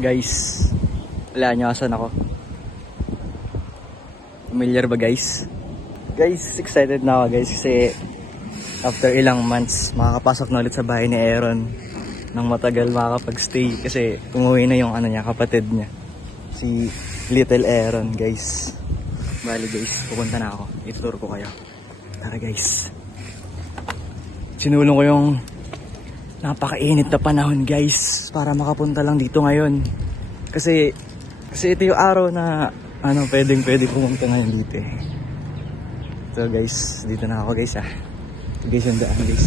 Guys, wala nyo asan ako. Familiar ba guys? Guys, excited na ako guys kasi after ilang months makakapasok na ulit sa bahay ni Aaron nang matagal makakapag-stay kasi umuwi na yung ano niya, kapatid niya, si Little Aaron guys. Bali guys, pupunta na ako, itutur ko kayo. Tara guys, sinulong ko yung napakainit na panahon guys para makapunta lang dito ngayon kasi ito yung araw na ano pwede pumunta ngayon dito eh. So guys, dito na ako guys ito guys ang daan guys,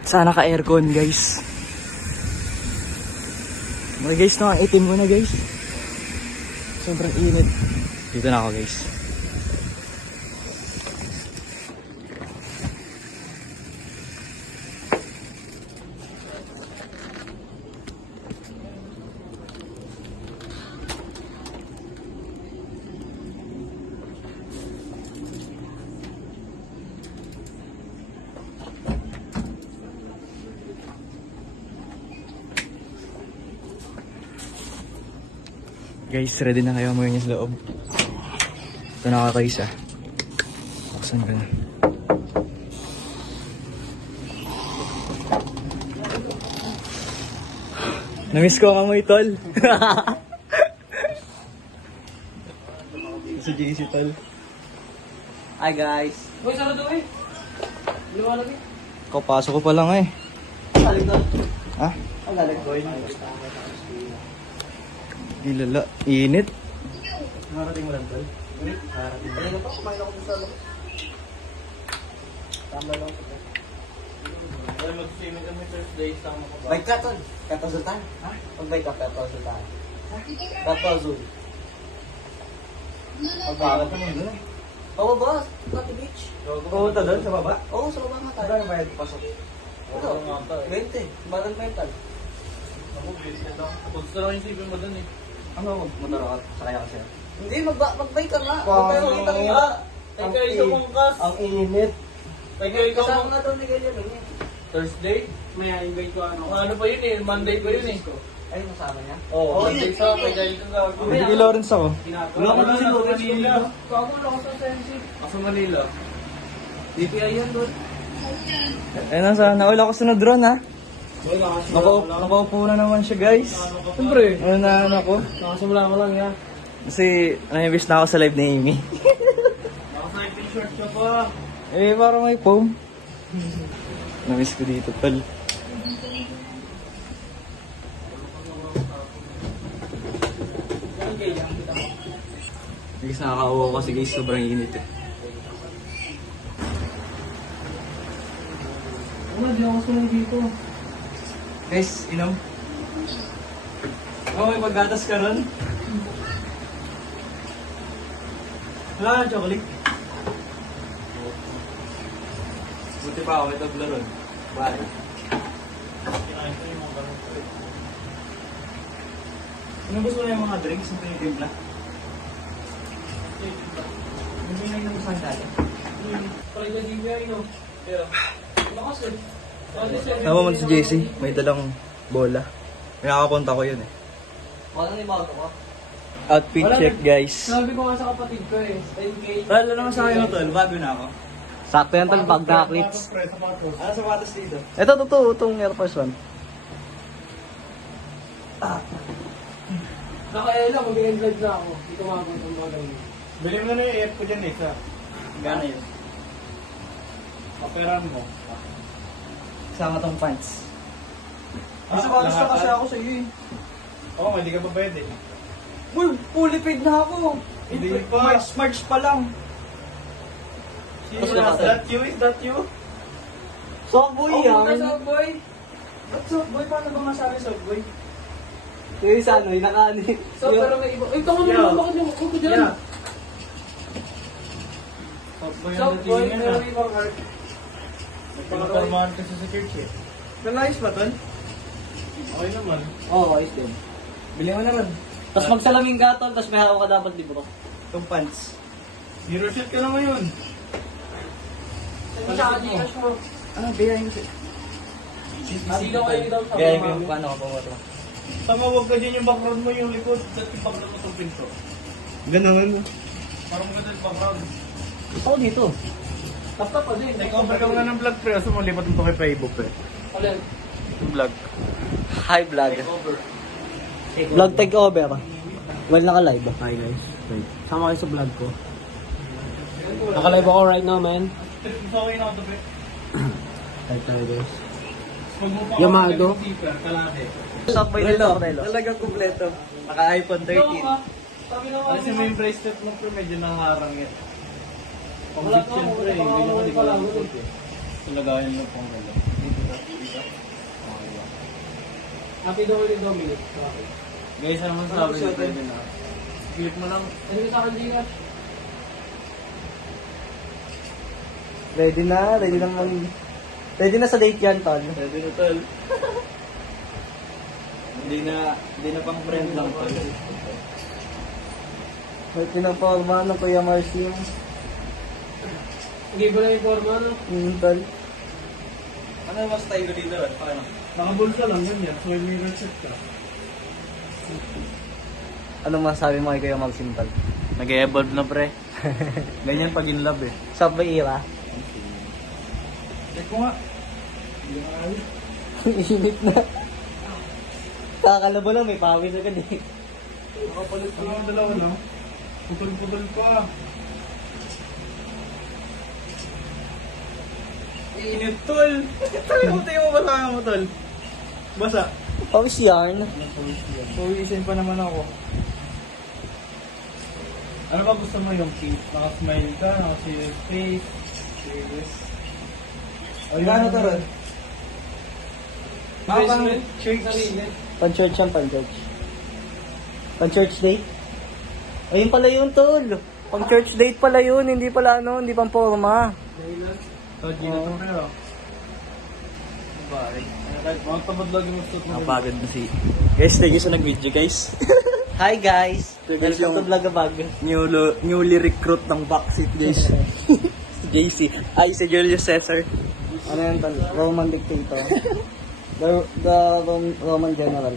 sana ka aircon guys. Okay guys, no, ang itim ko na guys, sobrang init. Dito na ako guys. Guys, ready na kayo mo yun sa loob. Ito na ako guys Buksan ko na. Namiss ko ang amoy tol. Si JC tol. Hi guys. Boy, sarado eh. Lumalag eh. Kapasok ko pa lang eh. Galing doon. Ha? Ang galing boy. Ilala. Init. Narating mo lang tol. Narating mo. Ayun pa, kumain ako sa loob. Tama lang. Ay, mag-swimming kami Thursday. Bike ka tol. Katazultan. Ha? Pag-bike ka, katazultan. Ha? Katazul. Pag-baka mo doon eh. Oo boss, Pati Beach. Pumunta doon sa baba? Oo, sa baba nga tayo. Ano bayad pasok? Ito, 20. Bagal mental. Ako, bilis na lang. Gusto lang yung sipin mo dun eh. Ano, motor ako? Sakaya kasi. Hindi, mag-bike ka nga. Huwag tayo kitang nga. Ay, kayo ito mong kas. Ang init. Ay, kayo ito Kasama mong nga daw ni Ganyan eh. Thursday. May invite ko ano. Ano pa yun eh? Monday pa yun eh. Ay, masama niya? Oo, Monday sa kay Galing kang gagawin. Hindi kay Lawrence ako. Wala ka doon sa Manila. Kamo na ako sa SNC. Sa Manila. DPI yan doon. Eh nasa, naula ko sa drone ha. Nakaupo na naman siya guys. Siyempre. Ano na ano ko? Nakasimula ko lang yan. Kasi namibish na ako sa live ni Amy. Naka-side t-shirt ka pa. Eh parang may foam. Namiss ko dito tol. Guys, nakakauwa ko kasi guys, sobrang init eh. Wala, di ako sunod dito. Guys, inom. Oh, may paggatas ka ron. Wala na chocolate. Buti pa ako, may tabla ron. Bye. Ano gusto mo na yung mga drinks? Ito yung timpla. Hindi na yung saan tayo. Parang na DBI no. Yeah. Lakas eh. Tama mo si JC, may dalang bola. May nakapunta ko yun eh. Walang ibago ko. Outfit check guys. Sabi ko nga sa kapatid ko eh. 10K. Tol, ano naman sa akin mo tol? Bago na ako. Sakto yan tol, pag nakaklits. Ano sapatos dito? Ito, totoo, itong Air Force One. Naka-ela, mag-enjoy na ako. Hindi ko makakot ang mga ganyan. Bili mo na yung air ko dyan eh, sa Gana yun. kaperan mo. Kasama tong pants. Ah, Sapatos na lahat- kasi ako sa iyo eh. Oo, hindi ka pa pwede. Uy, fully paid na ako. Hindi pa. March pa lang. Is that you? Is that you? Softboy Oh, yan. Subway. Ba't Subway? Paano ba masabi Subway? Yung isa ano, yung nakaano eh. So, pero may iba. Ay, tama Yeah. naman, bakit yung kuko dyan? Yeah. So, boy, meron ibang art. Nagpakapormahan kasi sa church eh. Nalayos ba tol? Okay naman. Oo, ayos din. Bili mo naman. Tapos magsalamin ka tol, tapos may hawak ka dapat di ba? Itong pants. Zero shot ka naman yun. Sa Gcash mo. Ah, biyahin ko. Sino kayo dito sa Biyahin ko yung paano ako pumunta. Tama, huwag ka dyan yung background mo, yung likod. Set yung background mo sa pinto. Ganun. Parang maganda yung background. Ako dito. Tap-tap pa din. Take-over ka nga ng vlog, pre. Asa mo, lipat mo kay Facebook, pre. Alin? Yung vlog. Hi vlog. Take-over. Vlog takeover. Well, naka-live. Hi guys. Sama kayo sa vlog ko. Naka-live ako right now, man. So, okay na ako, pre. Right now, guys. Huwag mo pa Yamado. ako zipper, kalate. Sakbay nito. Talagang kumpleto. Naka-iPhone 13. Kasi may bracelet mo, pre. Medyo nangarang yan. Wala Pang-bit ka, yan, pre. wala ka, Hindi naman wala ka, ikaw lang wala ka. ikot, eh. Talagayan mo pang gala. Dito ka, dito. Okay ba? Happy daw ulit Dominic. Okay. Guys, ano man sabi ko, pwede na. Clip mo lang. Ano sa akin, Gcash? Ready na sa date yan, tol. Pwede na, tol. Hindi na pang friend lang, tol. May pinaporma ng Kuya Marcy yung Hindi ko lang yung forma, no? tol. Ano mas tayo dito, Rod? Paano? Nakabulsa lang yun yan. So, may reset ka. Anong masabi mo kay Kuya Marcy, tol? Nag-evolve na, pre. Ganyan pag in love, eh. Subway era. Check ko nga. Init na. Kakalabo lang, may pawis agad eh. Nakapalit ko lang dalawa, no? Putol-putol pa. Init, tol. Tayo mo basa mo, tol. Basa. Pawis yarn. Pawisin pa naman ako. Ano ba gusto mo yung cake? Naka-smile ka, naka-serious face, serious. Gano'n to, Rod? Basement? church. Pan-church yan, pan-church. Pan-church date? Ayun pala yun, tol. Pang-church date pala yun, hindi pala hindi pang forma. So, Gina to pero. Bye. Mga tabad lagi mo suit mo. Napagod na si... Guys, thank you sa nag-video, guys. Hi, guys. Welcome to Vlogabag. Newly recruit ng backseat, guys. Si JC. Ay, si Julius Caesar. Ano yan, tol? Roman dictator. The Roman general.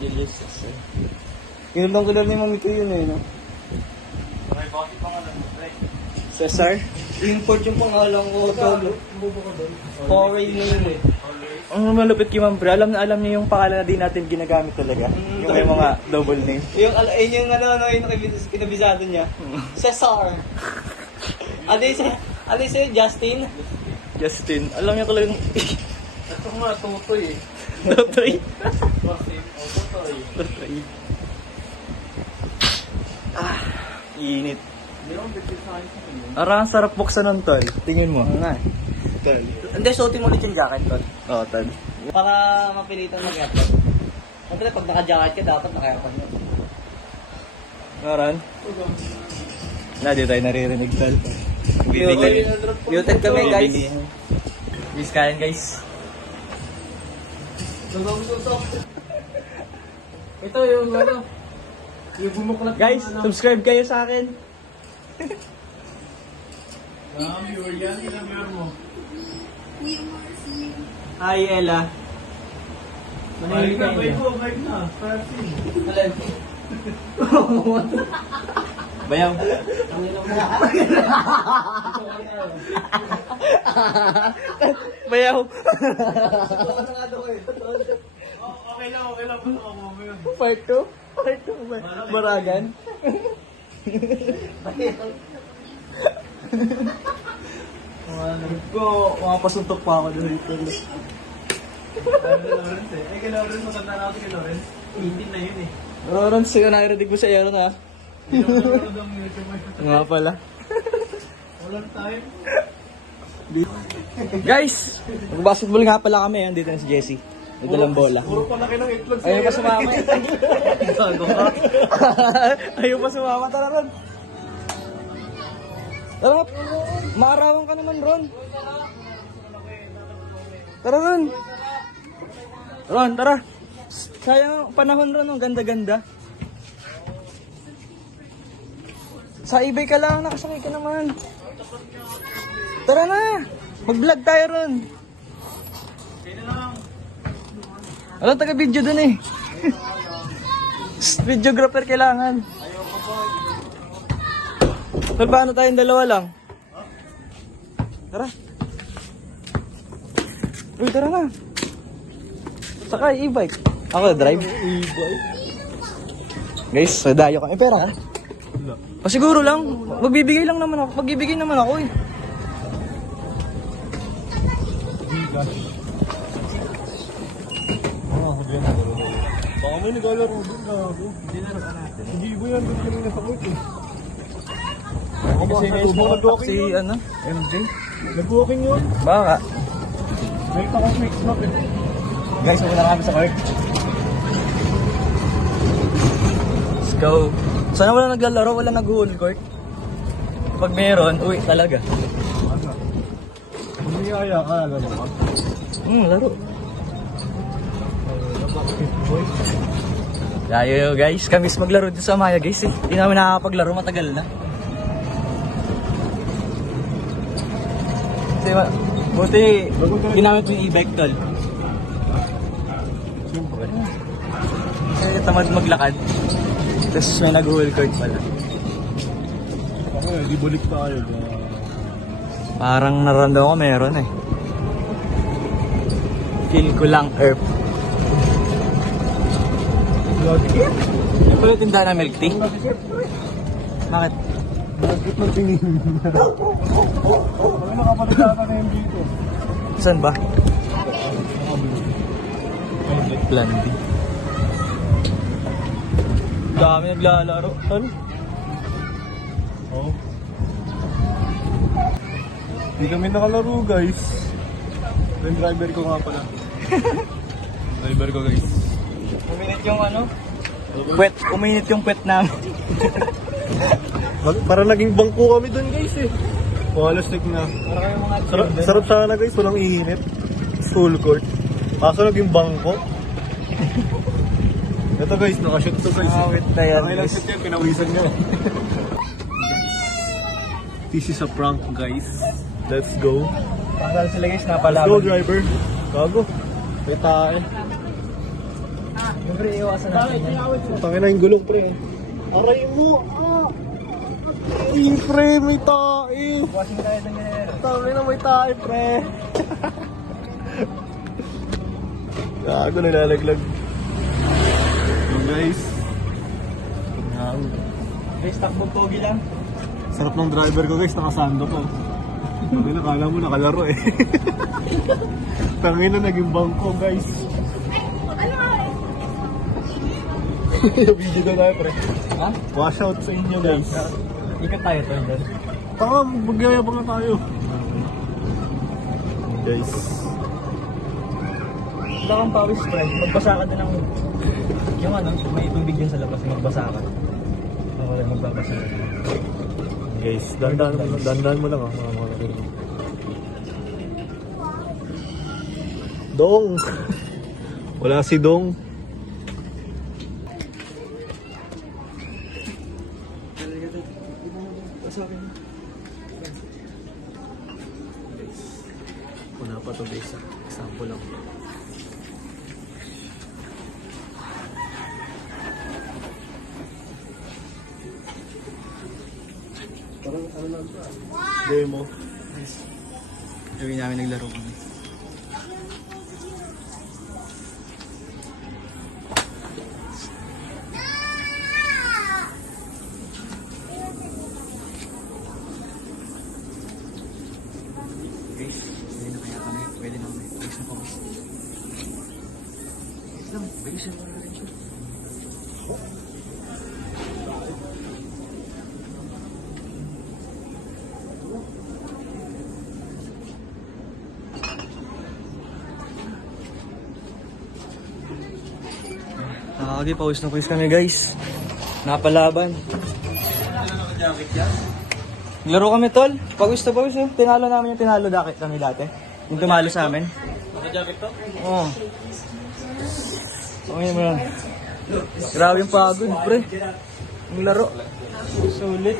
Julius Caesar. Kinulong ko ni Mami ko yun eh, no? Okay, bakit pa nga lang, pre? Caesar? Import yung pangalan ko, tol. Foreign name eh. Ang malupit kay Ma'am Pre, alam niya yung pangalan na di natin ginagamit talaga. Yung may mga double name. Yung kinabisado niya. Cesar. Ano yung sa'yo, Justin? Justin. Alam niya talagang... Ito nga, tutoy eh. Totoy. Bakit? O, tutoy. Totoy. Init. Hindi ako bitin sa akin sa kanya. Arang sarap buksan ng tol. Tingin mo. Nga. Tol. Hindi, suotin mo ulit yung jacket, tol. Oo, tol. Para mapilitan mag-aircon. Siyempre, pag naka-jacket ka, dapat naka-aircon yun. Aran? Di tayo naririnig, tol. Muted kami, guys. Please, kain, guys. Ito yung ano. Yung bumuklat. Guys, subscribe kayo sa akin. Viewer yan, ilang viewer mo? Hi, Ella. Balik na, bike na. Starting. Bayaw. Bayaw. Okay lang. Basta ako mo yun. Part 2? Part 2. Baragan. Mga pasuntok pa ako doon. Sabi ni Lawrence eh. Kay Lawrence, maganda na ako kay Lawrence. 18 na yun eh. Ron, sige nakirinig mo sa Aaron ha. Hindi naman nanonood ang YouTube mo. Nga pala. Walang time. Guys, mag-basketball nga pala kami. Andito na si Jessie. Ito lang bola. Puro palaki ng itlog Ayaw pa sumama. Gago ka. Ayaw pa sumama. Tara, Ron. Tara, maarawan ka naman, Ron. Tara, Ron. Ron, tara. Sayang ang panahon, Ron. Ang ganda-ganda. Sa eBay ka lang. Nakasakay ka naman. Tara na. Mag-vlog tayo, Ron. Sino lang? Walang taga-video dun eh. Videographer kailangan. Tol, paano tayong dalawa lang? Tara. Uy, tara na. Sakay, e-bike. Ako drive. E-bike. Guys, dayo kami. Pera ka? Pasiguro lang. Magbibigay lang naman ako. Magbibigay naman ako eh. Baka may naglalaro doon na ako. Hindi ba yan doon kanina sa court eh. Kasi guys, nag-walking si yun. ano, MJ. Nag-walking yun. Baka. May mix na eh. Guys, wala na kami sa court. Let's go. Sana wala naglalaro, wala nag-whole court. Pag meron, uwi talaga. Kung niyaya ka, alam mo ka. Laro. Layo guys, kami maglaro dito sa Maya guys eh. Hindi namin nakakapaglaro, matagal na. Kasi buti, ginamit yung e-bike tol. Kasi tamad maglakad. Tapos may nag-whole court pala. Ako di balik tayo. Parang naramdaman ko meron eh. Feel ko lang Earth. Ito pala yung tindahan ng milk tea. Bakit? Bakit ng tingin? Ano nakapalitan na yung dito? Saan ba? Plan B. Dami naglalaro. Tol. Oo. Hindi kami nakalaro guys. Yung driver ko nga pala. Driver ko guys. Uminit yung ano? Puwet. Uminit yung puwet namin. Para naging bangko kami dun guys eh. Palastik na. Para kayo mga Sarap sana guys, walang init. Full court. Kaso naging bangko. Ito guys, nakashoot to guys. Awit na yan Okay lang guys. shoot yan, pinawisan nyo. This is a prank guys. Let's go. Pasal sila guys, Let's napalaban. go driver. Gago. May tae. Siyempre, iwasan natin yan. Tangin na yung gulong pre. Aray mo! Ay pre, may tae! Iwasan tayo ng ganyan. Tangin na may tae pre! Gago, nilalaglag. So guys. Yan. Guys, takbo pogi lang. Sarap ng driver ko guys, nakasando ko. Sabi na, kala mo nakalaro eh. Tangin na naging bangko guys. Video na tayo pre. Ha? Wash out sa inyo guys. Ikat tayo to doon. Tama, magyayabang na tayo. Guys. Wala kang pawis pre. Magbasa ka din ng... Yung ano, may tubig din sa labas. Magbasa ka. Ako lang magbabasa. Guys, dandan mo lang ah. Dong! Wala si Dong. Wala pa to guys. Example lang. Parang ano lang ito ah. Demo. Gawin namin naglaro kami. Guys, pwede na kaya kami. Pwede na kami. Guys na kami. Guys lang, bilis na mga rin siya. Okay, pawis na pawis kami guys. Napalaban. Laro kami tol. Pawis na pawis eh. Tinalo namin yung tinalo kami dati. Yung tumalo sa amin. Naka-jacket to? Oo. Okay mo lang. Grabe yung pagod pre. Yung laro. Sulit.